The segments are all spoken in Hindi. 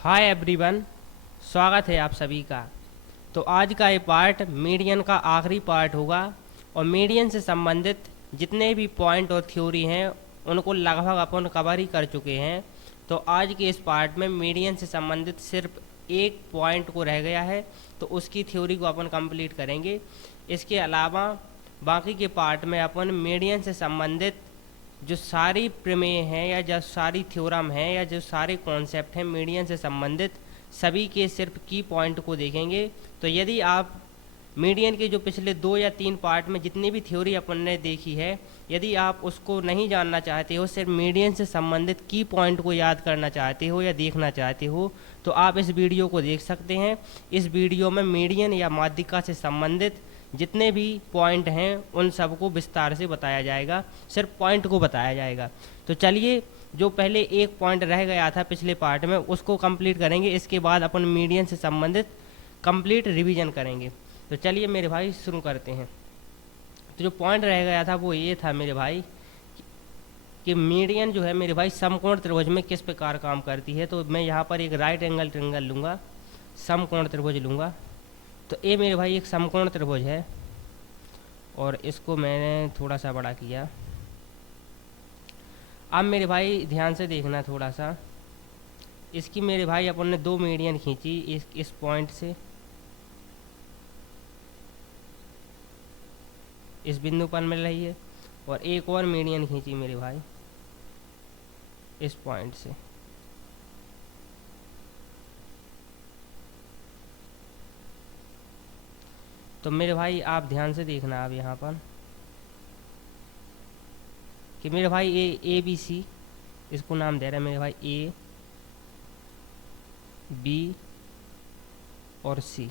हाय एवरीवन, स्वागत है आप सभी का। तो आज का ये पार्ट मीडियन का आखिरी पार्ट होगा और मीडियन से संबंधित जितने भी पॉइंट और थ्योरी हैं उनको लगभग अपन कवर ही कर चुके हैं। तो आज के इस पार्ट में मीडियन से संबंधित सिर्फ एक पॉइंट को रह गया है, तो उसकी थ्योरी को अपन कंप्लीट करेंगे। इसके अलावा बाकी के पार्ट में अपन मीडियन से संबंधित जो सारी प्रमेय हैं या जो सारी थ्योरम हैं या जो सारे कॉन्सेप्ट हैं मीडियन से संबंधित सभी के सिर्फ की पॉइंट को देखेंगे। तो यदि आप मीडियन के जो पिछले 2 या 3 पार्ट में जितनी भी थ्योरी अपन ने देखी है, यदि आप उसको नहीं जानना चाहते हो, सिर्फ मीडियन से संबंधित की पॉइंट को याद करना चाहते हो या देखना चाहते हो, तो आप इस वीडियो को देख सकते हैं। इस वीडियो में मीडियन या माध्यिका से संबंधित जितने भी पॉइंट हैं उन सबको विस्तार से बताया जाएगा, सिर्फ पॉइंट को बताया जाएगा। तो चलिए, जो पहले एक पॉइंट रह गया था पिछले पार्ट में उसको कंप्लीट करेंगे। इसके बाद अपन मीडियन से संबंधित कंप्लीट रिवीजन करेंगे। तो चलिए मेरे भाई शुरू करते हैं। तो जो पॉइंट रह गया था वो ये था मेरे भाई कि मीडियन जो है मेरे भाई समकोण त्रिभुज में किस प्रकार काम करती है। तो मैं यहाँ पर एक राइट एंगल ट्रायंगल लूँगा, समकोण त्रिभुज लूँगा। तो ये मेरे भाई एक समकोण त्रिभुज है और इसको मैंने थोड़ा सा बड़ा किया। अब मेरे भाई ध्यान से देखना थोड़ा सा, इसकी मेरे भाई अपन ने 2 मीडियन खींची इस पॉइंट से, इस बिंदु पर मिल रही है, और एक और मीडियन खींची मेरे भाई इस पॉइंट से। तो मेरे भाई आप ध्यान से देखना अब यहाँ पर कि मेरे भाई ए बी सी, इसको नाम दे रहे हैं मेरे भाई ए बी और सी।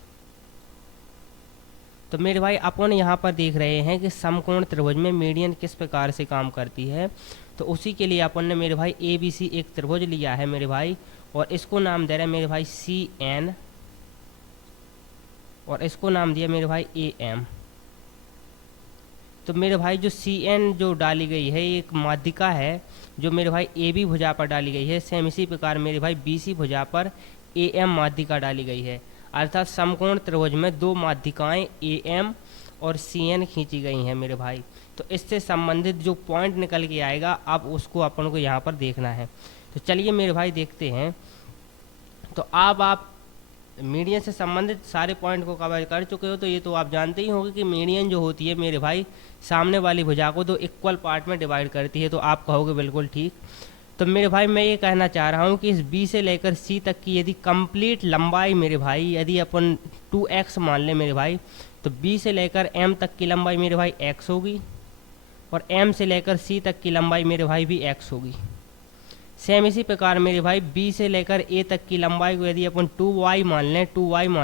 तो मेरे भाई अपन यहाँ पर देख रहे हैं कि समकोण त्रिभुज में मीडियन किस प्रकार से काम करती है। तो उसी के लिए अपन ने मेरे भाई ए बी सी एक त्रिभुज लिया है मेरे भाई, और इसको नाम दे रहे हैं मेरे भाई सी एन, और इसको नाम दिया मेरे भाई ए एम। तो मेरे भाई जो सी एन जो डाली गई है एक माध्यिका है जो मेरे भाई ए बी भुजा पर डाली गई है। सेम इसी प्रकार मेरे भाई बी सी भुजा पर ए एम माध्यिका डाली गई है। अर्थात समकोण त्रिभुज में 2 माध्यिकाएं ए एम और सी एन खींची गई हैं मेरे भाई। तो इससे संबंधित जो पॉइंट निकल के आएगा अब उसको अपन को यहाँ पर देखना है। तो चलिए मेरे भाई देखते हैं। तो अब आप मीडियन से संबंधित सारे पॉइंट को कवर कर चुके हो, तो ये तो आप जानते ही होंगे कि मीडियन जो होती है मेरे भाई सामने वाली भुजा को 2 इक्वल पार्ट में डिवाइड करती है। तो आप कहोगे बिल्कुल ठीक। तो मेरे भाई मैं ये कहना चाह रहा हूँ कि इस बी से लेकर सी तक की यदि कंप्लीट लंबाई मेरे भाई यदि अपन 2x मान लें मेरे भाई, तो बी से लेकर m तक की लंबाई मेरे भाई x होगी, और m से लेकर c तक की लंबाई मेरे भाई भी x होगी। सेम इसी प्रकार मेरे भाई b से लेकर a तक की लंबाई को यदि अपन 2y मान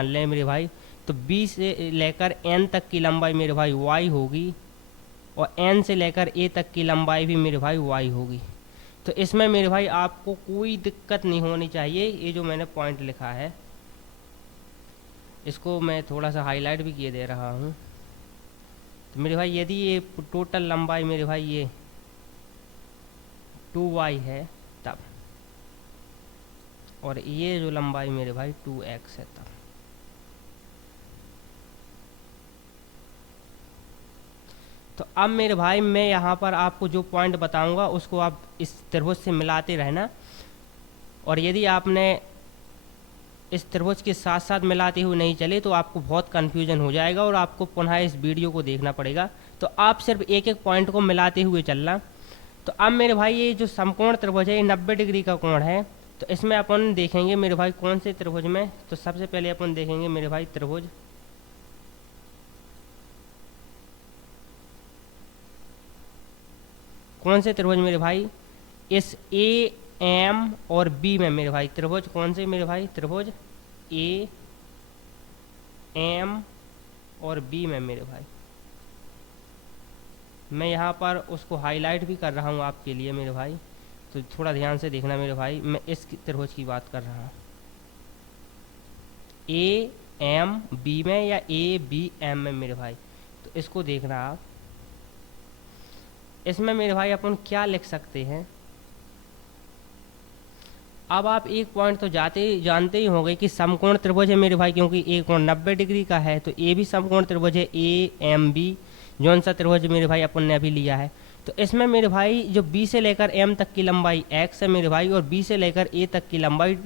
लें मेरे भाई, तो b से लेकर n तक की लंबाई मेरे भाई y होगी, और n से लेकर a तक की लंबाई भी मेरे भाई y होगी। तो इसमें मेरे भाई आपको कोई दिक्कत नहीं होनी चाहिए। ये जो मैंने पॉइंट लिखा है इसको मैं थोड़ा सा हाईलाइट भी किए दे रहा हूँ। तो मेरे भाई यदि ये टोटल लंबाई मेरे भाई ये 2y है तब, और ये जो लंबाई मेरे भाई 2x है तब। तो अब मेरे भाई मैं यहाँ पर आपको जो पॉइंट बताऊंगा उसको आप इस त्रिभुज से मिलाते रहना, और यदि आपने इस त्रिभुज के साथ साथ मिलाते हुए नहीं चले तो आपको बहुत कन्फ्यूजन हो जाएगा और आपको पुनः इस वीडियो को देखना पड़ेगा। तो आप सिर्फ एक एक पॉइंट को मिलाते हुए चलना। तो अब मेरे भाई ये जो समकोण त्रिभुज है ये 90 डिग्री का कोण है। तो इसमें अपन देखेंगे मेरे भाई कौन से त्रिभुज में। तो सबसे पहले अपन देखेंगे मेरे भाई त्रिभुज, कौन से त्रिभुज मेरे भाई, इस ए एम और बी में मेरे भाई त्रिभुज कौन से मेरे भाई, त्रिभुज ए एम और बी में मेरे भाई। मैं यहाँ पर उसको हाईलाइट भी कर रहा हूँ आपके लिए मेरे भाई, तो थोड़ा ध्यान से देखना मेरे भाई। मैं इस त्रिभुज की बात कर रहा हूँ, ए एम बी में या ए बी एम में मेरे भाई। तो इसको देखना आप। इसमें मेरे भाई अपन क्या लिख सकते हैं, अब आप एक पॉइंट तो जानते ही होंगे कि समकोण त्रिभुज है मेरे भाई, क्योंकि एक कोण 90 डिग्री का है, तो ए भी समकोण त्रिभुज है, ए एम बी, जौन सा त्रिभुज मेरे भाई अपन ने अभी लिया है। तो इसमें मेरे भाई जो बी से लेकर एम तक की लंबाई एक्स है मेरे भाई, और बी से लेकर ए तक की लंबाई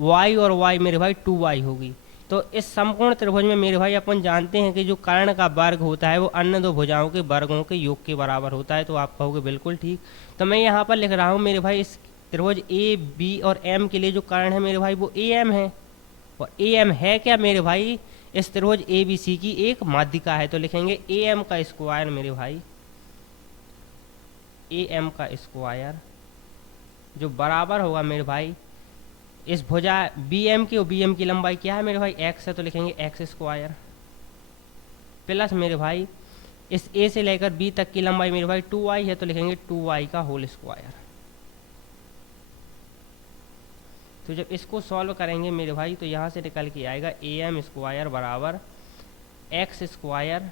वाई, और वाई मेरे भाई 2y होगी। तो इस समकोण त्रिभुज में मेरे भाई अपन जानते हैं कि जो कर्ण का वर्ग होता है वो अन्य दो भुजाओं के वर्गों के योग के बराबर होता है। तो आप कहोगे बिल्कुल ठीक। तो मैं यहाँ पर लिख रहा हूँ मेरे भाई, इस त्रिभुज ए बी और एम के लिए जो कर्ण है मेरे भाई वो ए एम है। और ए एम है क्या मेरे भाई, इस त्रिभुज ए बी सी की एक माध्यिका है। तो लिखेंगे ए एम का स्क्वायर मेरे भाई, ए एम का स्क्वायर जो बराबर होगा मेरे भाई इस भुजा बी एम की, और बी एम की लंबाई क्या है मेरे भाई एक्स है, तो लिखेंगे एक्स स्क्वायर, प्लस मेरे भाई इस ए से लेकर बी तक की लंबाई मेरे भाई 2y है, तो लिखेंगे 2y का होल स्क्वायर। तो जब इसको सॉल्व करेंगे मेरे भाई तो यहाँ से निकल के आएगा ए एम स्क्वायर बराबर एक्स स्क्वायर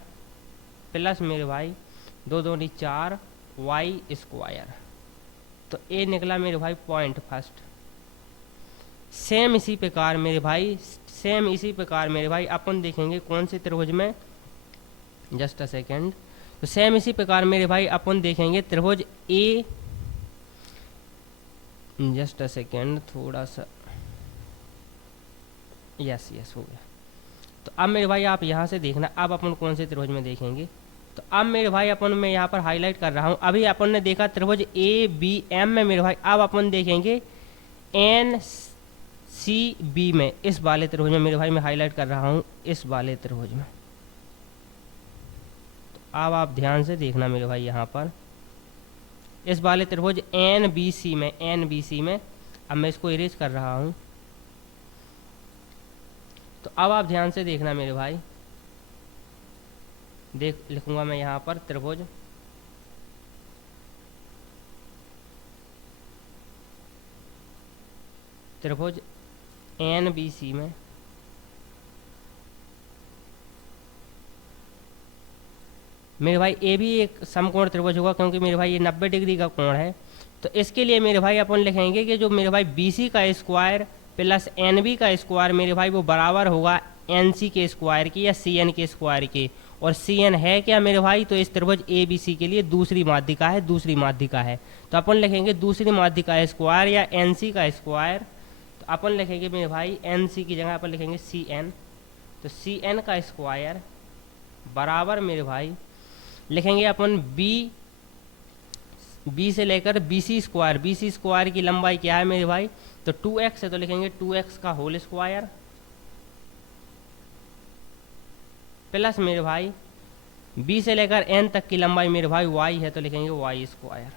प्लस मेरे भाई 2 दूनी 4 वाई स्क्वायर। तो ए निकला मेरे भाई पॉइंट फर्स्ट। सेम इसी प्रकार मेरे भाई अपन देखेंगे कौन से त्रिभुज में, जस्ट अ सेकेंड। तो सेम इसी प्रकार मेरे भाई अपन देखेंगे त्रिभुज ए, जस्ट अ सेकेंड, थोड़ा सा, यस हो गया। तो अब मेरे भाई आप यहाँ से देखना, अब अपन कौन से त्रिभुज में देखेंगे। तो अब मेरे भाई अपन मैं यहाँ पर हाईलाइट कर रहा हूँ, अभी अपन ने देखा त्रिभुज ए बी एम में मेरे भाई, अब अपन देखेंगे एन सी बी में, इस वाले त्रिभुज में मेरे भाई मैं हाईलाइट कर रहा हूँ, इस वाले त्रिभुज में। तो अब आप ध्यान से देखना मेरे भाई यहाँ पर इस वाले त्रिभुज एन बी सी में, अब मैं इसको इरेज कर रहा हूँ। तो अब आप ध्यान से देखना मेरे भाई, लिखूंगा मैं यहाँ पर त्रिभुज एन बी सी में मेरे भाई ए भी एक समकोण त्रिभुज होगा, क्योंकि मेरे भाई ये 90 डिग्री का कोण है। तो इसके लिए मेरे भाई अपन लिखेंगे कि जो मेरे भाई बी सी का स्क्वायर प्लस एन बी का स्क्वायर मेरे भाई वो बराबर होगा एन सी के स्क्वायर की या सी एन के स्क्वायर के। और सी एन है क्या मेरे भाई, तो इस त्रिभुज ए बी सी के लिए दूसरी माध्यिका है। तो अपन लिखेंगे दूसरी माध्यिका स्क्वायर या एन सी का स्क्वायर। तो अपन लिखेंगे मेरे भाई एन सी की जगह अपन लिखेंगे सी एन। तो सी एन का स्क्वायर बराबर मेरे भाई लिखेंगे अपन बी से लेकर बी सी स्क्वायर की लंबाई क्या है मेरे भाई, तो 2x है, तो लिखेंगे 2x का होल स्क्वायर प्लस मेरे भाई बी से लेकर n तक की लंबाई मेरे भाई y है, तो लिखेंगे y स्क्वायर।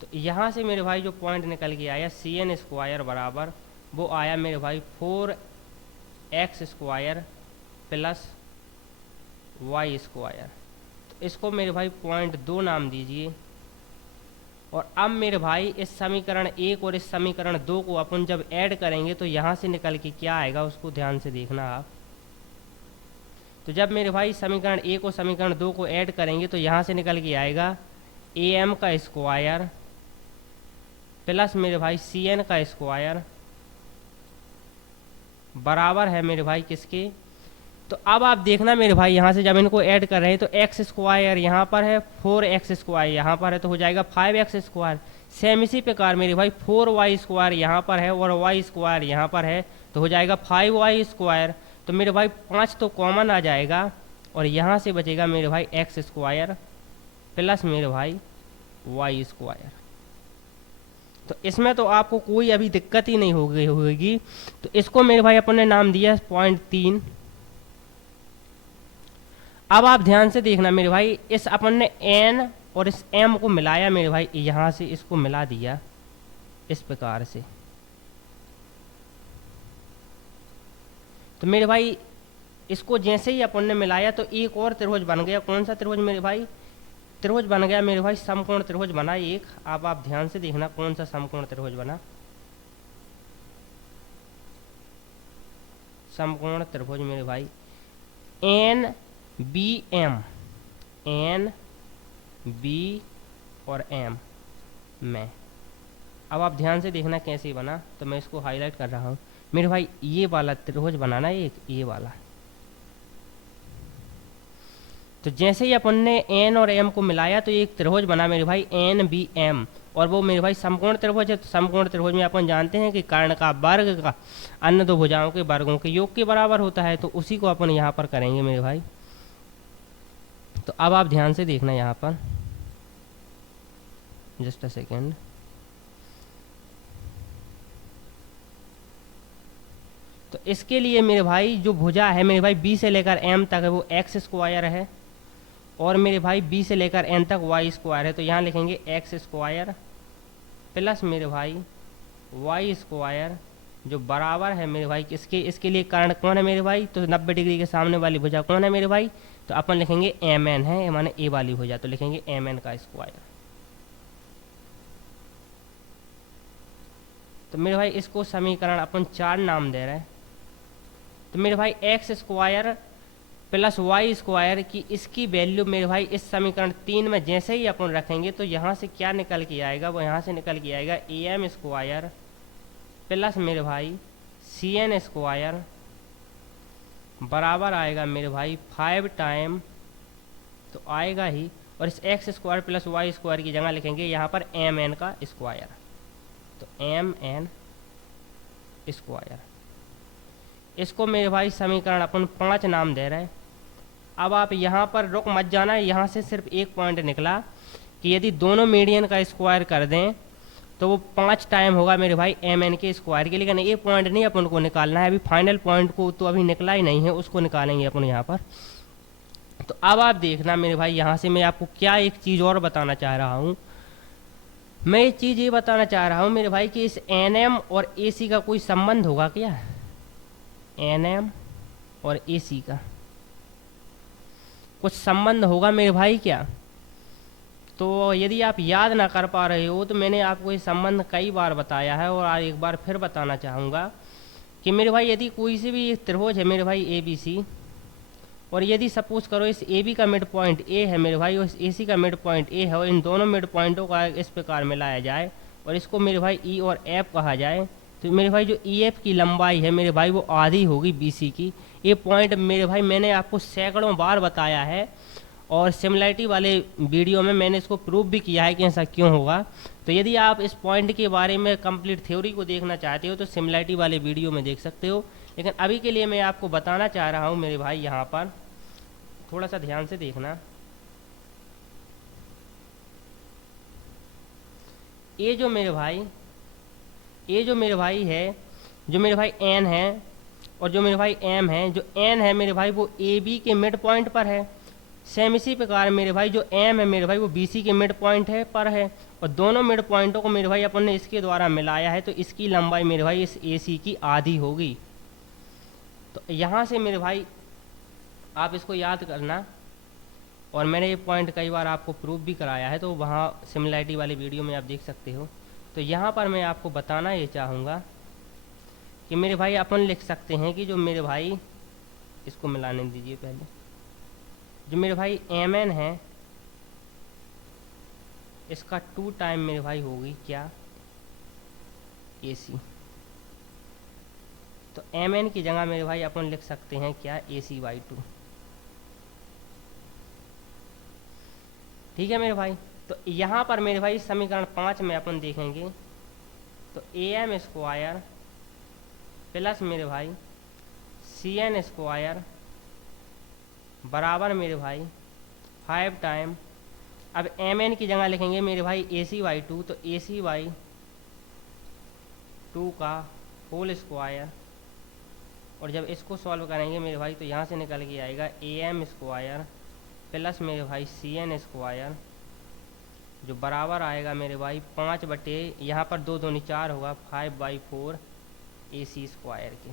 तो यहाँ से मेरे भाई जो पॉइंट निकल के आया सी एन स्क्वायर बराबर वो आया मेरे भाई 4x square plus y square. तो इसको मेरे भाई पॉइंट 2 नाम दीजिए। और अब मेरे भाई इस समीकरण 1 और इस समीकरण 2 को अपन जब ऐड करेंगे तो यहाँ से निकल के क्या आएगा उसको ध्यान से देखना आप। तो जब मेरे भाई समीकरण 1 और समीकरण 2 को ऐड करेंगे तो यहाँ से निकल के आएगा ए एम का स्क्वायर प्लस मेरे भाई सी एन का स्क्वायर बराबर है मेरे भाई किसके। तो अब आप देखना मेरे भाई यहाँ से जब इनको ऐड कर रहे हैं तो एक्स स्क्वायर यहाँ पर है, 4x स्क्वायर यहाँ पर है, तो हो जाएगा 5x स्क्वायर। सेम इसी प्रकार मेरे भाई 4y स्क्वायर यहाँ पर है और y स्क्वायर यहाँ पर है, तो हो जाएगा 5y स्क्वायर। तो मेरे भाई 5 तो कॉमन आ जाएगा और यहाँ से बचेगा मेरे भाई एक्स स्क्वायर प्लस मेरे भाई y स्क्वायर। तो इसमें तो आपको कोई अभी दिक्कत ही नहीं होगी। तो इसको मेरे भाई अपन ने नाम दिया पॉइंट 3। अब आप ध्यान से देखना मेरे भाई, इस अपन ने n और इस m को मिलाया मेरे भाई, यहाँ से इसको मिला दिया इस प्रकार से। तो मेरे भाई इसको जैसे ही अपन ने मिलाया तो एक और त्रिभुज बन गया। कौन सा त्रिभुज मेरे भाई, त्रिभुज बन गया मेरे भाई समकोण त्रिभुज बना एक। अब आप ध्यान से देखना कौन सा समकोण त्रिभुज बना, समकोण त्रिभुज मेरे भाई एन बी और एम में। अब आप ध्यान से देखना कैसे बना, तो मैं इसको हाईलाइट कर रहा हूँ मेरे भाई। ये वाला त्रिभुज बनाना है, एक ये वाला। तो जैसे ही अपन ने एन और एम को मिलाया तो एक त्रिभुज बना मेरे भाई एन बी एम, और वो मेरे भाई समकोण त्रिभुज है। तो समकोण त्रिभुज में अपन जानते हैं कि कर्ण का वर्ग का अन्य दो भुजाओं के वर्गों के योग के बराबर होता है। तो उसी को अपन यहाँ पर करेंगे मेरे भाई। तो अब आप ध्यान से देखना यहाँ पर, जस्ट अ सेकेंड। तो इसके लिए मेरे भाई जो भुजा है मेरे भाई बी से लेकर एम तक है वो एक्स स्क्वायर है, और मेरे भाई बी से लेकर एन तक वाई स्क्वायर है। तो यहाँ लिखेंगे एक्स स्क्वायर प्लस मेरे भाई वाई स्क्वायर जो बराबर है मेरे भाई किसके, इसके लिए कर्ण कौन है मेरे भाई, तो 90 डिग्री के सामने वाली भुजा कौन है मेरे भाई, तो अपन लिखेंगे एम एन है, माने ए वाली भुजा। तो लिखेंगे एम एन का स्क्वायर। तो मेरे भाई इसको समीकरण अपन 4 नाम दे रहे हैं। तो मेरे भाई x square plus y square की इसकी वैल्यू मेरे भाई इस समीकरण 3 में जैसे ही अपन रखेंगे तो यहाँ से क्या निकल के आएगा, वो यहाँ से निकल के आएगा ए एम स्क्वायर प्लस मेरे भाई सी एन स्क्वायर बराबर आएगा मेरे भाई 5 टाइम, तो आएगा ही। और इस x square plus y square की जगह लिखेंगे यहाँ पर एम एन का स्क्वायर। तो एम एन स्क्वायर, इसको मेरे भाई समीकरण अपन 5 नाम दे रहे हैं। अब आप यहाँ पर रुक मत जाना, यहाँ से सिर्फ एक पॉइंट निकला कि यदि दोनों मीडियन का स्क्वायर कर दें तो वो 5 टाइम होगा मेरे भाई एम एन के स्क्वायर के। लेकिन ये पॉइंट नहीं अपन को निकालना है, अभी फाइनल पॉइंट को तो अभी निकला ही नहीं है, उसको निकालेंगे अपन यहाँ पर। तो अब आप देखना मेरे भाई, यहाँ से मैं आपको क्या एक चीज़ और बताना चाह रहा हूँ। मैं एक चीज़ ये बताना चाह रहा हूँ मेरे भाई कि इस एन एम और ए सी का कोई संबंध होगा क्या, एन एम और ए सी का कुछ संबंध होगा मेरे भाई क्या। तो यदि आप याद ना कर पा रहे हो तो मैंने आपको ये संबंध कई बार बताया है, और आज एक बार फिर बताना चाहूँगा कि मेरे भाई यदि कोई से भी एक त्रिभुज है मेरे भाई ए बी सी, और यदि सपोज करो इस ए बी का मिड पॉइंट ए है मेरे भाई और इस ए सी का मिड पॉइंट ए है, और इन दोनों मिड पॉइंटों का इस प्रकार मिलाया जाए और इसको मेरे भाई ई और एफ कहा जाए, तो मेरे भाई जो ई एफ की लंबाई है मेरे भाई वो आधी होगी बी सी की। ये पॉइंट मेरे भाई मैंने आपको सैकड़ों बार बताया है, और सिमिलैरिटी वाले वीडियो में मैंने इसको प्रूव भी किया है कि ऐसा क्यों होगा। तो यदि आप इस पॉइंट के बारे में कंप्लीट थ्योरी को देखना चाहते हो तो सिमिलैरिटी वाले वीडियो में देख सकते हो। लेकिन अभी के लिए मैं आपको बताना चाह रहा हूँ मेरे भाई, यहाँ पर थोड़ा सा ध्यान से देखना। ये जो मेरे भाई है, जो मेरे भाई एन है और जो मेरे भाई एम है, जो एन है मेरे भाई वो ए बी के मिड पॉइंट पर है। सेम इसी प्रकार मेरे भाई जो एम है मेरे भाई वो बी सी के मिड पॉइंट है पर है, और दोनों मिड पॉइंटों को मेरे भाई अपन ने इसके द्वारा मिलाया है, तो इसकी लंबाई मेरे भाई इस ए सी की आधी होगी। तो यहाँ से मेरे भाई आप इसको याद करना, और मैंने ये पॉइंट कई बार आपको प्रूव भी कराया है, तो वहाँ सिमिलैरिटी वाली वीडियो में आप देख सकते हो। तो यहाँ पर मैं आपको बताना ये चाहूँगा कि मेरे भाई अपन लिख सकते हैं कि जो मेरे भाई, इसको मिलाने दीजिए पहले, जो मेरे भाई एम एन है इसका 2 टाइम मेरे भाई होगी क्या, ए सी। तो एम एन की जगह मेरे भाई अपन लिख सकते हैं क्या, ए सी बाई 2। ठीक है मेरे भाई। तो यहाँ पर मेरे भाई समीकरण 5 में अपन देखेंगे तो ए एम स्क्वायर प्लस मेरे भाई सी एन स्क्वायर बराबर मेरे भाई 5 टाइम, अब एम एन की जगह लिखेंगे मेरे भाई ए सी बाई 2, तो ए सी बाई 2 का होल स्क्वायर, और जब इसको सॉल्व करेंगे मेरे भाई तो यहाँ से निकल के आएगा ए एम स्क्वायर प्लस मेरे भाई सी एन स्क्वायर जो बराबर आएगा मेरे भाई 5 बटे, यहाँ पर 2 दूनी 4 होगा, 5/4 ए सी स्क्वायर के।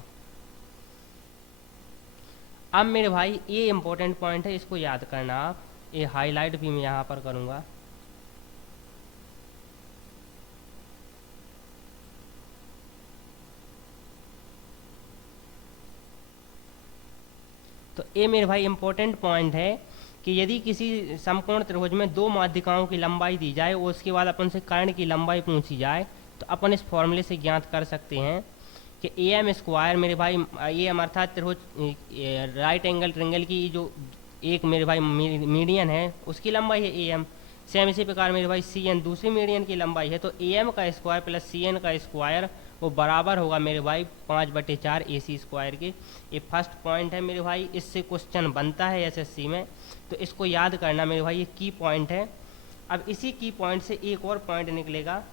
अब मेरे भाई ये इम्पोर्टेंट पॉइंट है, इसको याद करना आप, ये हाईलाइट भी मैं यहाँ पर करूँगा। तो ये मेरे भाई इम्पोर्टेंट पॉइंट है कि यदि किसी समकोण त्रिभुज में 2 माध्यिकाओं की लंबाई दी जाए और उसके बाद अपन से कर्ण की लंबाई पूछी जाए तो अपन इस फॉर्मूले से ज्ञात कर सकते हैं कि ए एम स्क्वायर मेरे भाई, ए एम अर्थात त्रिभुज राइट एंगल ट्रेंगल की जो एक मेरे भाई मीडियन है उसकी लंबाई है ए एम। सेम इसी प्रकार मेरे भाई सी एन दूसरी मीडियन की लंबाई है, तो ए एम का स्क्वायर प्लस सी एन का स्क्वायर वो बराबर होगा मेरे भाई 5/4 ए सी स्क्वायर के। ये फर्स्ट पॉइंट है मेरे भाई, इससे क्वेश्चन बनता है एसएससी में, तो इसको याद करना मेरे भाई, ये की पॉइंट है। अब इसी की पॉइंट से एक और पॉइंट निकलेगा,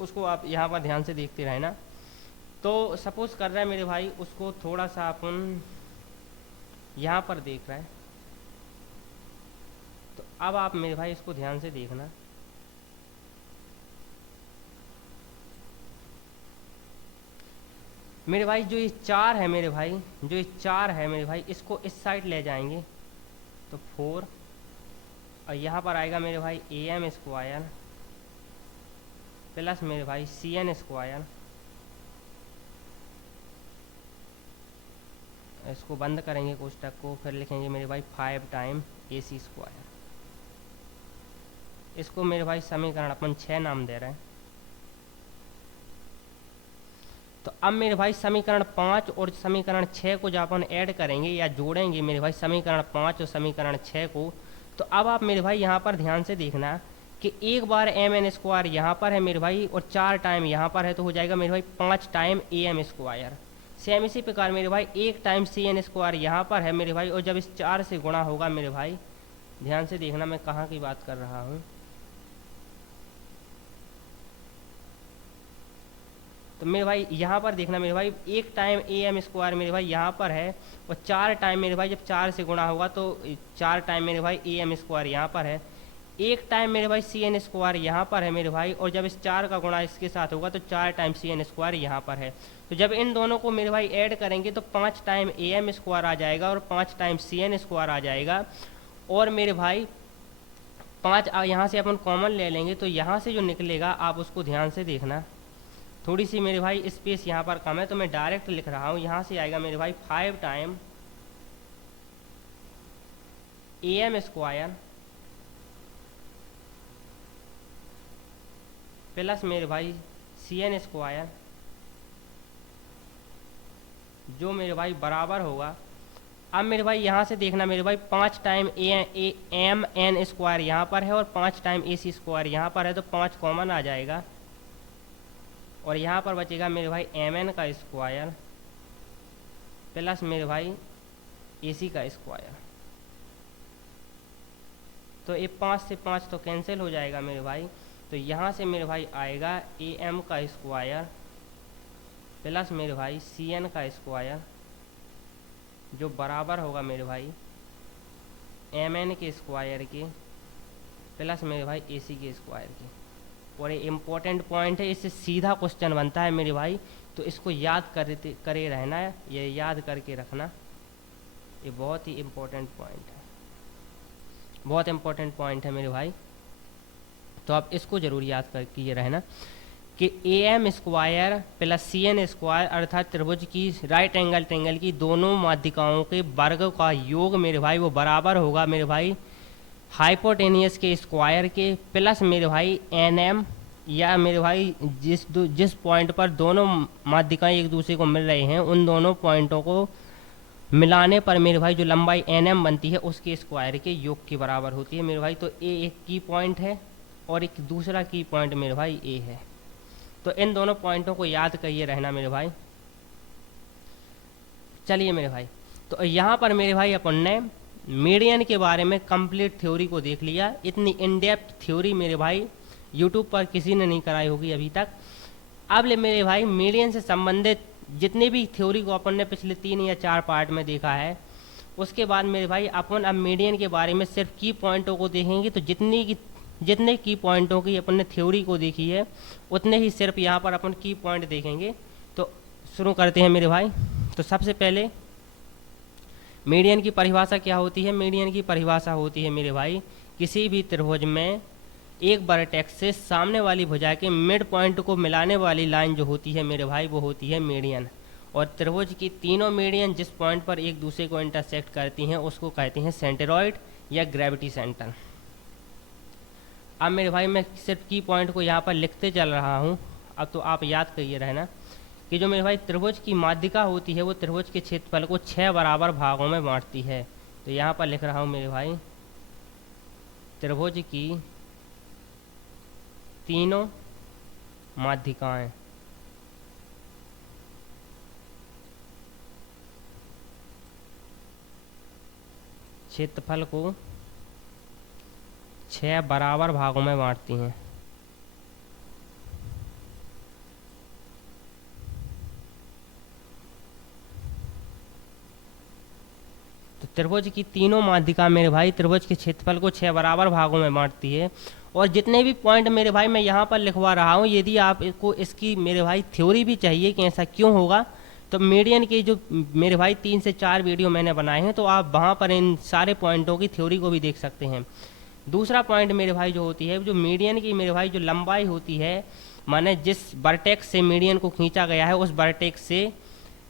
उसको आप यहाँ पर ध्यान से देखते रहना। तो सपोज कर रहा है मेरे भाई, उसको थोड़ा सा अपन यहाँ पर देख रहा है, तो अब आप मेरे भाई इसको ध्यान से देखना। मेरे भाई जो ये 4 है मेरे भाई, जो ये 4 है मेरे भाई, इसको इस साइड ले जाएंगे तो 4, और यहाँ पर आएगा मेरे भाई ए एम स्क्वायर प्लस मेरे भाई सी एन स्क्वायर। इसको बंद करेंगे कोष्टक को, फिर लिखेंगे मेरे भाई 5 टाइम ए सी स्क्वायर। इसको मेरे भाई समीकरण अपन 6 नाम दे रहे हैं। तो अब मेरे भाई समीकरण 5 और समीकरण 6 को जब अपन ऐड करेंगे या जोड़ेंगे मेरे भाई समीकरण 5 और समीकरण 6 को, तो अब आप मेरे भाई यहाँ पर ध्यान से देखना कि एक बार एम एन स्क्वायर यहाँ पर है मेरे भाई और 4 टाइम यहाँ पर है, तो हो जाएगा मेरे भाई 5 time A M square. Same इसी प्रकार मेरे भाई 1 टाइम सी एन स्क्वायर यहाँ पर है मेरे भाई, और जब इस 4 से गुणा होगा मेरे भाई, ध्यान से देखना मैं कहाँ की बात कर रहा हूँ। तो मेरे भाई यहाँ पर देखना मेरे भाई 1 टाइम ए एम स्क्वायर मेरे भाई यहाँ पर है, और 4 टाइम मेरे भाई जब 4 से गुणा होगा तो 4 टाइम मेरे भाई ए एम स्क्वायर यहाँ पर है। 1 टाइम मेरे भाई सी एन स्क्वायर यहाँ पर है मेरे भाई, और जब इस 4 का गुणा इसके साथ होगा तो 4 टाइम सी एन स्क्वायर यहाँ पर है। तो जब इन दोनों को मेरे भाई ऐड करेंगे तो 5 टाइम ए एम स्क्वायर आ जाएगा और 5 टाइम सी एन स्क्वायर आ जाएगा। और मेरे भाई 5 यहाँ से अपन कॉमन ले लेंगे, तो यहाँ से जो निकलेगा आप उसको ध्यान से देखना। थोड़ी सी मेरे भाई स्पेस यहाँ पर कम है तो मैं डायरेक्ट लिख रहा हूँ। यहाँ से आएगा मेरे भाई 5 time A M square plus मेरे भाई सी एन स्क्वायर, जो मेरे भाई बराबर होगा। अब मेरे भाई यहाँ से देखना मेरे भाई 5 time A M N square यहाँ पर है और 5 टाइम ए सी स्क्वायर यहाँ पर है, तो 5 कॉमन आ जाएगा और यहाँ पर बचेगा मेरे भाई एम एन का स्क्वायर प्लस मेरे भाई ए सी का स्क्वायर। तो ये 5 से 5 तो कैंसिल हो जाएगा मेरे भाई, तो यहाँ से मेरे भाई आएगा ए एम का स्क्वायर प्लस मेरे भाई सी एन का स्क्वायर, जो बराबर होगा मेरे भाई एम एन के स्क्वायर के प्लस मेरे भाई ए सी के स्क्वायर के। और ये इम्पोर्टेंट पॉइंट है, इससे सीधा क्वेश्चन बनता है मेरे भाई, तो इसको याद करे रहना है, ये याद करके रखना। ये बहुत ही इम्पोर्टेंट पॉइंट है, बहुत इम्पोर्टेंट पॉइंट है मेरे भाई, तो आप इसको ज़रूर याद करके ये रहना कि A M square plus C N square अर्थात त्रिभुज की राइट एंगल ट्रेंगल की दोनों माध्यिकाओं के वर्ग का योग मेरे भाई वो बराबर होगा मेरे भाई हाइपोटेनियस के स्क्वायर के प्लस मेरे भाई एन एम, या मेरे भाई जिस पॉइंट पर दोनों माध्यिकाएं एक दूसरे को मिल रहे हैं उन दोनों पॉइंटों को मिलाने पर मेरे भाई जो लंबाई एन एम बनती है उसके स्क्वायर के योग के बराबर होती है मेरे भाई। तो ए एक की पॉइंट है और एक दूसरा की पॉइंट मेरे भाई ए है, तो इन दोनों पॉइंटों को याद करिए रहना मेरे भाई। चलिए मेरे भाई, तो यहाँ पर मेरे भाई अपन ने मीडियन के बारे में कंप्लीट थ्योरी को देख लिया। इतनी इन डेप्थ थ्योरी मेरे भाई यूट्यूब पर किसी ने नहीं कराई होगी अभी तक। अब ले मेरे भाई मीडियन से संबंधित जितने भी थ्योरी को अपन ने पिछले 3 या 4 पार्ट में देखा है, उसके बाद मेरे भाई अपन अब मीडियन के बारे में सिर्फ की पॉइंटों को देखेंगे। तो जितने की पॉइंटों की अपन ने थ्योरी को देखी है उतने ही सिर्फ यहाँ पर अपन की पॉइंट देखेंगे। तो शुरू करते हैं मेरे भाई। तो सबसे पहले मीडियन की परिभाषा क्या होती है? मीडियन की परिभाषा होती है मेरे भाई किसी भी त्रिभुज में एक वर्टेक्स से सामने वाली भुजा के मिड पॉइंट को मिलाने वाली लाइन जो होती है मेरे भाई वो होती है मीडियन। और त्रिभुज की तीनों मीडियन जिस पॉइंट पर एक दूसरे को इंटरसेक्ट करती हैं उसको कहते हैं सेंटेरॉइड या ग्रेविटी सेंटर। अब मेरे भाई मैं सिर्फ की पॉइंट को यहाँ पर लिखते चल रहा हूँ। अब तो आप याद करिए रहना कि जो मेरे भाई त्रिभुज की माध्यिका होती है वो त्रिभुज के क्षेत्रफल को 6 बराबर भागों में बांटती है। तो यहाँ पर लिख रहा हूँ मेरे भाई, त्रिभुज की तीनों माध्यिकाएं क्षेत्रफल को 6 बराबर भागों में बांटती हैं। तो त्रिभुज की तीनों माध्यिका मेरे भाई त्रिभुज के क्षेत्रफल को 6 बराबर भागों में बांटती है। और जितने भी पॉइंट मेरे भाई मैं यहाँ पर लिखवा रहा हूँ, यदि आपको इसकी मेरे भाई थ्योरी भी चाहिए कि ऐसा क्यों होगा, तो मीडियन के जो मेरे भाई 3 से 4 वीडियो मैंने बनाए हैं, तो आप वहाँ पर इन सारे पॉइंटों की थ्योरी को भी देख सकते हैं। दूसरा पॉइंट मेरे भाई जो होती है, जो मीडियन की मेरे भाई जो लंबाई होती है, माने जिस वर्टेक्स से मीडियन को खींचा गया है उस वर्टेक्स से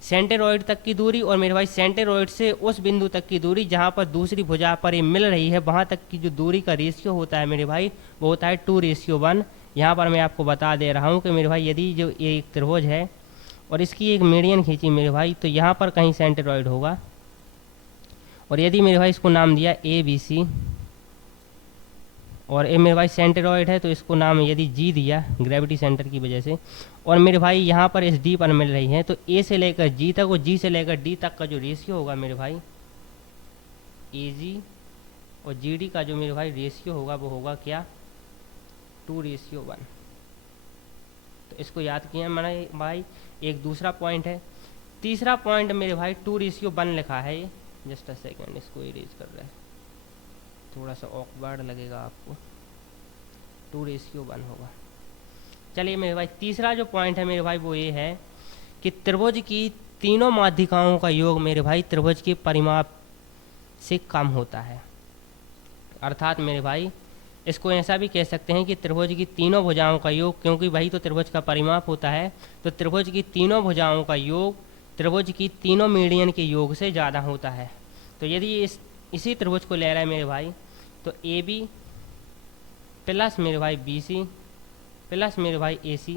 सेंटेरॉइड तक की दूरी, और मेरे भाई सेंटेरॉइड से उस बिंदु तक की दूरी जहाँ पर दूसरी भुजा पर ये मिल रही है, वहाँ तक की जो दूरी का रेशियो होता है मेरे भाई, वो होता है 2:1। यहाँ पर मैं आपको बता दे रहा हूँ कि मेरे भाई यदि जो एक त्रिभुज है और इसकी एक मीडियन खींची मेरे भाई, तो यहाँ पर कहीं सेंटेरॉइड होगा। और यदि मेरे भाई इसको नाम दिया ABC, और ये मेरे भाई सेंटेरॉइड है तो इसको नाम यदि G दिया ग्रेविटी सेंटर की वजह से, और मेरे भाई यहाँ पर इस D पर मिल रही है, तो A से लेकर G तक और G से लेकर D तक का जो रेशियो होगा मेरे भाई, AG और GD का जो मेरे भाई रेशियो होगा वो होगा क्या, 2:1। तो इसको याद किया मैंने भाई। एक दूसरा पॉइंट है, तीसरा पॉइंट मेरे भाई 2:1 लिखा है। ये जस्ट अ सेकेंड, इसको इरेज कर रहा है, थोड़ा सा ऑकवर्ड लगेगा आपको, 2:1 होगा। चलिए मेरे भाई तीसरा जो पॉइंट है मेरे भाई वो ये है कि त्रिभुज की तीनों माध्यिकाओं का योग मेरे भाई त्रिभुज के परिमाप से कम होता है। अर्थात मेरे भाई इसको ऐसा भी कह सकते हैं कि त्रिभुज की तीनों भुजाओं का योग, क्योंकि वही तो त्रिभुज का परिमाप होता है, तो त्रिभुज की तीनों भुजाओं का योग त्रिभुज की तीनों मीडियन के योग से ज़्यादा होता है। तो यदि इसी त्रिभुज को ले रहा है मेरे भाई, तो AB प्लस मेरे भाई BC प्लस मेरे भाई AC,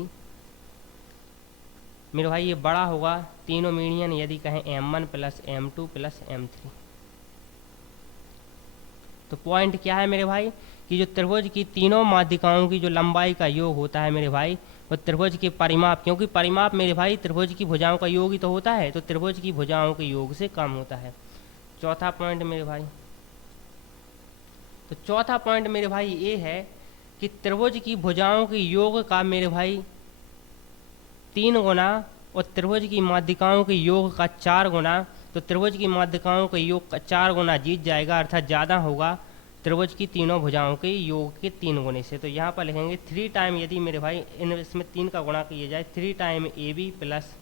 मेरे भाई ये बड़ा होगा तीनों मीडियन यदि कहें M1 plus M2 plus M3। तो पॉइंट क्या है मेरे भाई कि जो त्रिभुज की तीनों माध्यिकाओं की जो लंबाई का योग होता है मेरे भाई, वो त्रिभुज के परिमाप, क्योंकि परिमाप मेरे भाई त्रिभुज की भुजाओं का योग ही तो होता है, तो त्रिभुज की भुजाओं के योग से कम होता है। चौथा पॉइंट मेरे भाई, तो चौथा पॉइंट मेरे भाई ये है कि त्रिभुज की भुजाओं के योग का मेरे भाई 3 गुना और त्रिभुज की माध्यिकाओं के योग का 4 गुना, तो त्रिभुज की माध्यिकाओं के योग का 4 गुना जीत जाएगा, अर्थात ज़्यादा होगा त्रिभुज की तीनों भुजाओं के योग के 3 गुने से। तो यहाँ पर लिखेंगे 3 टाइम, यदि मेरे भाई इसमें 3 का गुणा किया जाए, 3 टाइम AB प्लस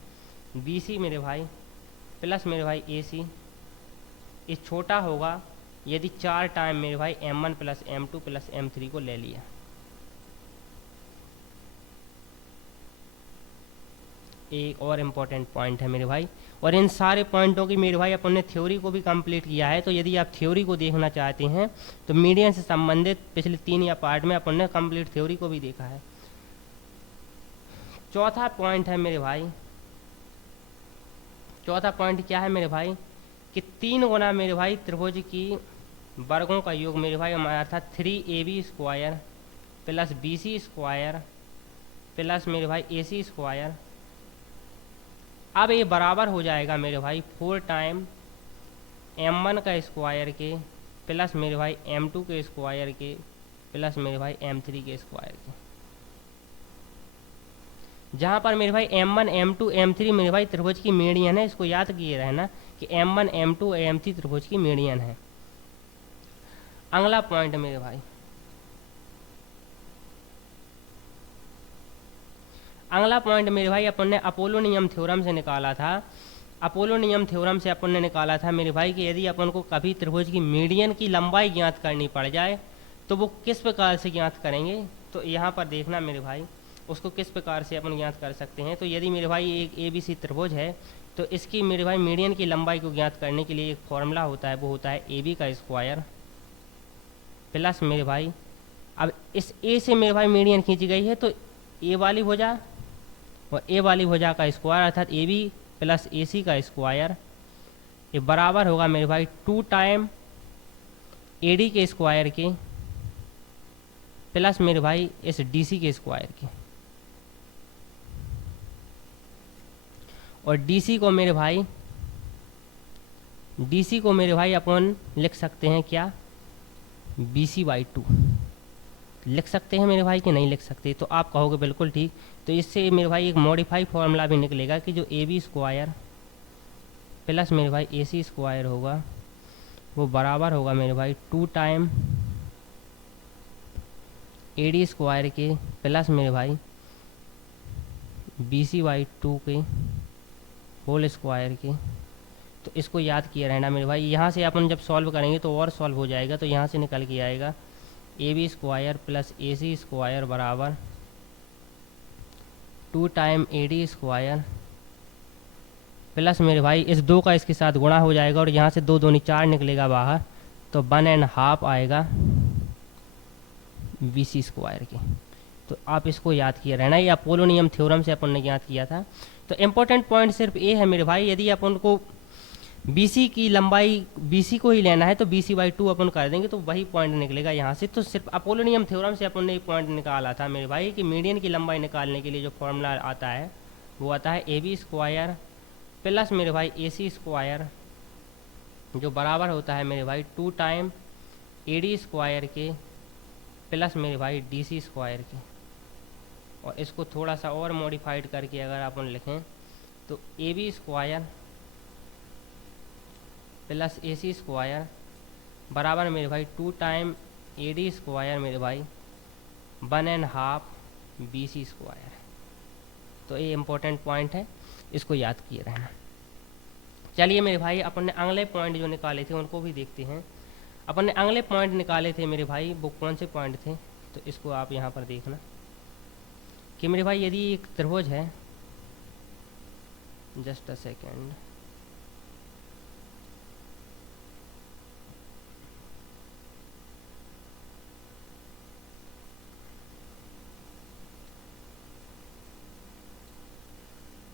BC मेरे भाई प्लस मेरे भाई AC, ये छोटा होगा यदि 4 टाइम मेरे भाई M1 plus M2 plus M3 को ले लिया। एक और इम्पॉर्टेंट पॉइंट है मेरे भाई, और इन सारे पॉइंटों की मेरे भाई अपन ने थ्योरी को भी कंप्लीट किया है। तो यदि आप थ्योरी को देखना चाहते हैं तो मीडियन से संबंधित पिछले 3 या पार्ट में अपन ने कंप्लीट थ्योरी को भी देखा है। चौथा पॉइंट है मेरे भाई, चौथा पॉइंट क्या है मेरे भाई कि 3 गुना मेरे भाई त्रिभुज की वर्गों का योग मेरे भाई अर्थात 3AB square plus BC square plus मेरे भाई AC स्क्वायर, अब ये बराबर हो जाएगा मेरे भाई 4 टाइम M1 का स्क्वायर के प्लस मेरे भाई M2 के स्क्वायर के प्लस मेरे भाई M3 के स्क्वायर के, जहाँ पर मेरे भाई M1 M2 M3 मेरे भाई त्रिभुज की मीडियन है। इसको याद किए रहना कि M1 M2 M3 त्रिभुज की मीडियन है। अगला पॉइंट मेरे भाई, अगला पॉइंट मेरे भाई अपन ने अपोलो नियम थ्योरम से निकाला था। अपोलो नियम थ्योरम से अपन ने निकाला था मेरे भाई कि यदि अपन को कभी त्रिभुज की मीडियन की लंबाई ज्ञात करनी पड़ जाए तो वो किस प्रकार से ज्ञात करेंगे। तो यहाँ पर देखना मेरे भाई, उसको किस प्रकार से अपन ज्ञात कर सकते हैं। तो यदि मेरे भाई एक ABC त्रिभुज है तो इसकी मेरे भाई मीडियन की लंबाई को ज्ञात करने के लिए एक फॉर्मूला होता है, वो होता है AB का स्क्वायर प्लस मेरे भाई अब इस ए से मेरे भाई मीडियन खींची गई है, तो ए वाली भुजा और ए वाली भुजा का स्क्वायर अर्थात ए बी प्लस ए सी का स्क्वायर, ये बराबर होगा मेरे भाई 2 टाइम ए डी के स्क्वायर के प्लस मेरे भाई इस डी सी के स्क्वायर के। और डी सी को मेरे भाई अपन लिख सकते हैं क्या, बी सी बाई 2 लिख सकते हैं मेरे भाई कि नहीं लिख सकते, तो आप कहोगे बिल्कुल ठीक। तो इससे मेरे भाई एक मॉडिफाई फॉर्मूला भी निकलेगा कि जो ए बी स्क्वायर प्लस मेरे भाई ए सी स्क्वायर होगा वो बराबर होगा मेरे भाई 2 टाइम ए डी स्क्वायर के प्लस मेरे भाई बी सी बाई 2 के होल स्क्वायर के। तो इसको याद किया रहना मेरे भाई। यहाँ से अपन जब सॉल्व करेंगे तो और सॉल्व हो जाएगा, तो यहाँ से निकल के आएगा A B square plus A C square बराबर 2 time A D square plus मेरे भाई इस 2 का इसके साथ गुणा हो जाएगा और यहाँ से 2 दूनी 4 निकलेगा बाहर, तो 1.5 आएगा बी सी स्क्वायर के। तो आप इसको याद किया रहना, ये अपोलोनियम थ्योरम से अपन ने याद किया था। तो इम्पोर्टेंट पॉइंट सिर्फ ये है मेरे भाई, यदि अपन को BC की लंबाई BC को ही लेना है तो BC बाई 2 अपन कर देंगे तो वही पॉइंट निकलेगा यहाँ से। तो सिर्फ अपोलोनियम थ्योरम से अपन ने एक पॉइंट निकाला था मेरे भाई कि मीडियन की लंबाई निकालने के लिए जो फॉर्मूला आता है वो आता है ए बी स्क्वायर प्लस मेरे भाई ए सी स्क्वायर, जो बराबर होता है मेरे भाई 2 टाइम ए डी स्क्वायर के प्लस मेरे भाई डी सी स्क्वायर के। और इसको थोड़ा सा और मॉडिफाइड करके अगर अपन लिखें तो A B square plus A C square बराबर मेरे भाई 2 टाइम ए डी स्क्वायर मेरे भाई 1.5 बी सी स्क्वायर। तो ये इम्पोर्टेंट पॉइंट है, इसको याद किए रहना। चलिए मेरे भाई अपन ने अगले पॉइंट जो निकाले थे उनको भी देखते हैं। अपन ने अगले पॉइंट निकाले थे मेरे भाई, वो कौन से पॉइंट थे, तो इसको आप यहाँ पर देखना कि मेरे भाई यदि एक त्रिभुज है, जस्ट अ सेकेंड,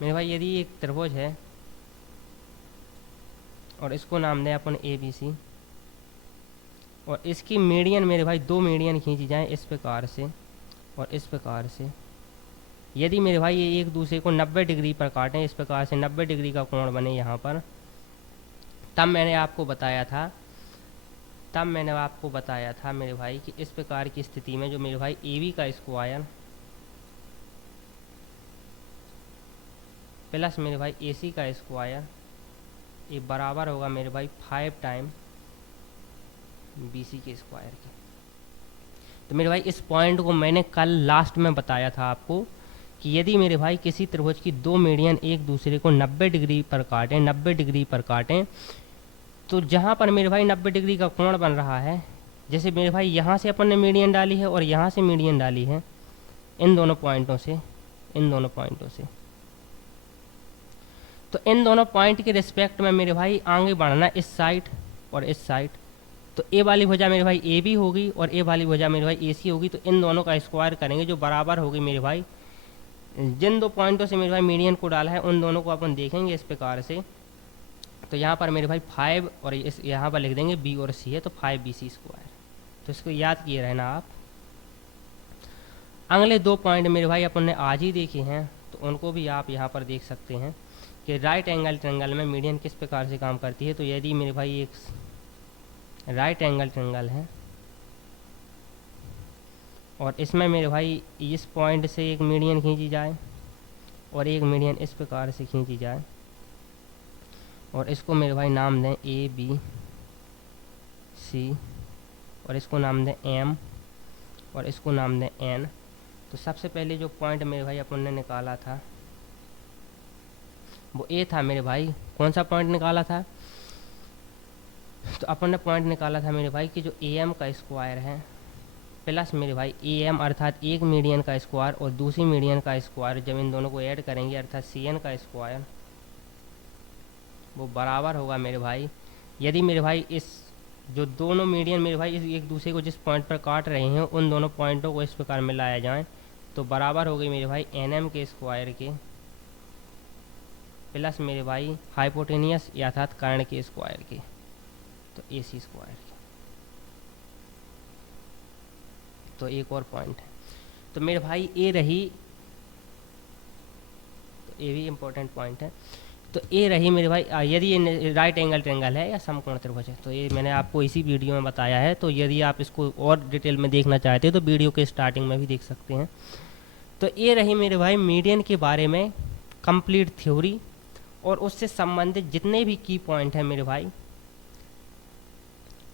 मेरे भाई यदि एक त्रिभुज है और इसको नाम दें अपन ए बी सी, और इसकी मीडियन मेरे भाई 2 मीडियन खींची जाएं इस प्रकार से और इस प्रकार से। यदि मेरे भाई ये एक दूसरे को 90 डिग्री पर काटें, इस प्रकार से 90 डिग्री का कोण बने यहाँ पर, तब मैंने आपको बताया था मेरे भाई कि इस प्रकार की स्थिति में जो मेरे भाई ए बी का स्क्वायर प्लस मेरे भाई ए सी का स्क्वायर ये बराबर होगा मेरे भाई 5 टाइम बी सी के स्क्वायर के। तो मेरे भाई इस पॉइंट को मैंने कल लास्ट में बताया था आपको कि यदि मेरे भाई किसी त्रिभुज की 2 मीडियन एक दूसरे को 90 डिग्री पर काटें, तो जहाँ पर मेरे भाई 90 डिग्री का कोण बन रहा है, जैसे मेरे भाई यहाँ से अपन ने मीडियन डाली है और यहाँ से मीडियन डाली है, इन दोनों पॉइंटों से, तो इन दोनों पॉइंट के रिस्पेक्ट में मेरे भाई आगे बढ़ना इस साइड और इस साइड। तो ए वाली भुजा मेरे भाई ए बी होगी और ए वाली भुजा मेरे भाई ए सी होगी, तो इन दोनों का स्क्वायर करेंगे जो बराबर होगी मेरे भाई, जिन 2 पॉइंटों से मेरे भाई मीडियन को डाला है उन दोनों को अपन देखेंगे इस प्रकार से। तो यहाँ पर मेरे भाई 5 और इस यहाँ पर लिख देंगे बी और सी है, तो 5 बी सी स्क्वायर। तो इसको याद किए रहना आप। अगले 2 पॉइंट मेरे भाई अपन ने आज ही देखे हैं, तो उनको भी आप यहाँ पर देख सकते हैं कि राइट एंगल ट्रायंगल में मीडियन किस प्रकार से काम करती है। तो यदि मेरे भाई एक राइट एंगल ट्रायंगल है और इसमें मेरे भाई इस पॉइंट से एक मीडियन खींची जाए और एक मीडियन इस प्रकार से खींची जाए, और इसको मेरे भाई नाम दें ए बी सी, और इसको नाम दें एम और इसको नाम दें एन। तो सबसे पहले जो पॉइंट मेरे भाई अपन ने निकाला था वो ए था मेरे भाई। कौन सा पॉइंट निकाला था? तो अपन ने पॉइंट निकाला था मेरे भाई कि जो ए एम का स्क्वायर है प्लस मेरे भाई ए एम अर्थात एक मीडियन का स्क्वायर और दूसरी मीडियन का स्क्वायर, जब इन दोनों को ऐड करेंगे अर्थात सी एन का स्क्वायर, वो बराबर होगा मेरे भाई, यदि मेरे भाई इस जो दोनों मीडियन मेरे भाई एक दूसरे को जिस पॉइंट पर काट रहे हैं उन दोनों पॉइंटों को इस प्रकार मिलाया जाए तो बराबर हो गई मेरे भाई एन के स्क्वायर के प्लस मेरे भाई हाइपोटेनियस अर्थात कर्ण के स्क्वायर के, तो ए सी स्क्वायर के। तो एक और पॉइंट है, तो मेरे भाई ए रही, तो ए भी इम्पोर्टेंट पॉइंट है। तो ए रही मेरे भाई यदि ये राइट एंगल ट्रेंगल है या समकोण त्रिभुज है, तो ये मैंने आपको इसी वीडियो में बताया है। तो यदि आप इसको और डिटेल में देखना चाहते हैं तो वीडियो के स्टार्टिंग में भी देख सकते हैं। तो ये रही मेरे भाई मीडियन के बारे में कंप्लीट थ्योरी, और उससे संबंधित जितने भी की पॉइंट हैं मेरे भाई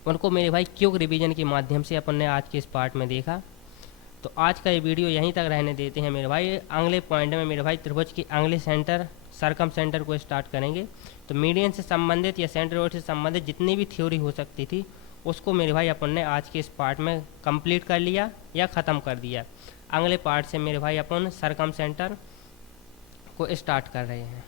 उनको मेरे भाई क्विक रिवीजन के माध्यम से अपन ने आज के इस पार्ट में देखा। तो आज का ये वीडियो यहीं तक रहने देते हैं मेरे भाई। अगले पॉइंट में मेरे भाई त्रिभुज के अगले सेंटर सरकम सेंटर को स्टार्ट करेंगे। तो मीडियन से संबंधित या सेंट्रोइड से संबंधित जितनी भी थ्योरी हो सकती थी उसको मेरे भाई अपन ने आज के इस पार्ट में कंप्लीट कर लिया या ख़त्म कर दिया। अगले पार्ट से मेरे भाई अपन सरकम सेंटर को स्टार्ट कर रहे हैं।